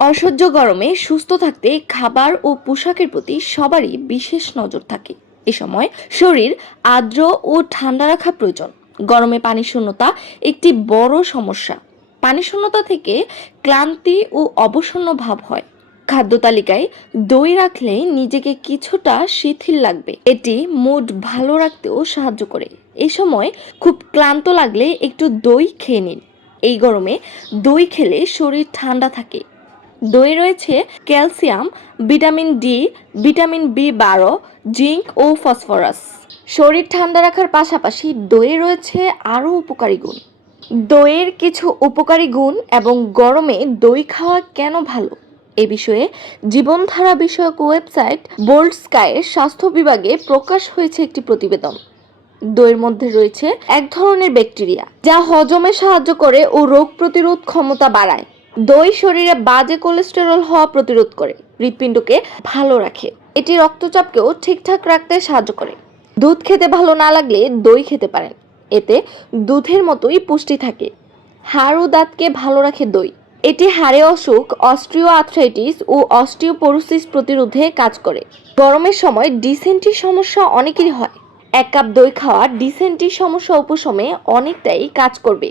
অসহ্য গরমে সুস্থ থাকতে খাবার ও পোশাকের প্রতি সবারই বিশেষ নজর থাকে। এ সময় শরীর আর্দ্র ও ঠান্ডা রাখা প্রয়োজন। গরমে পানি শূন্যতা একটি বড় সমস্যা। পানি শূন্যতা থেকে ক্লান্তি ও অবসন্ন ভাব হয়। খাদ্য তালিকায় দই রাখলে নিজেকে কিছুটা শিথিল লাগবে, এটি মুড ভালো রাখতেও সাহায্য করে। এই সময় খুব ক্লান্ত লাগলে একটু দই খেয়ে নিন। এই গরমে দই খেলে শরীর ঠান্ডা থাকে। দই রয়েছে ক্যালসিয়াম, ভিটামিন ডি, ভিটামিন বি12, জিঙ্ক ও ফসফরাস। শরীর ঠান্ডা রাখার পাশাপাশি দইয়ে রয়েছে আরও উপকারী গুণ। দইয়ের কিছু উপকারী গুণ এবং গরমে দই খাওয়া কেন ভালো, এ বিষয়ে জীবনধারা বিষয়ক ওয়েবসাইট বোল্ড স্কাইয়ের স্বাস্থ্য বিভাগে প্রকাশ হয়েছে একটি প্রতিবেদন। দইয়ের মধ্যে রয়েছে এক ধরনের ব্যাকটেরিয়া যা হজমে সাহায্য করে ও রোগ প্রতিরোধ ক্ষমতা বাড়ায়। দই শরীরে বাজে কোলেস্টেরল হওয়া প্রতিরোধ করে, হৃৎপিণ্ডকে ভালো রাখে। এটি রক্তচাপকেও ঠিকঠাক রাখতে সাহায্য করে। দুধ খেতে ভালো না লাগলে দই খেতে পারেন, এতে দুধের মতোই পুষ্টি থাকে। হাড় ও দাঁতকে ভালো রাখে দই। এটি হাড়ে অসুখ, অস্টিও আর্থ্রাইটিস ও অস্টিওপোরোসিস প্রতিরোধে কাজ করে। গরমের সময় ডিসেন্ট্রির সমস্যা অনেকেরই হয়। এক কাপ দই খাওয়া ডিসেন্ট্রির সমস্যা উপশমে অনেকটাই কাজ করবে।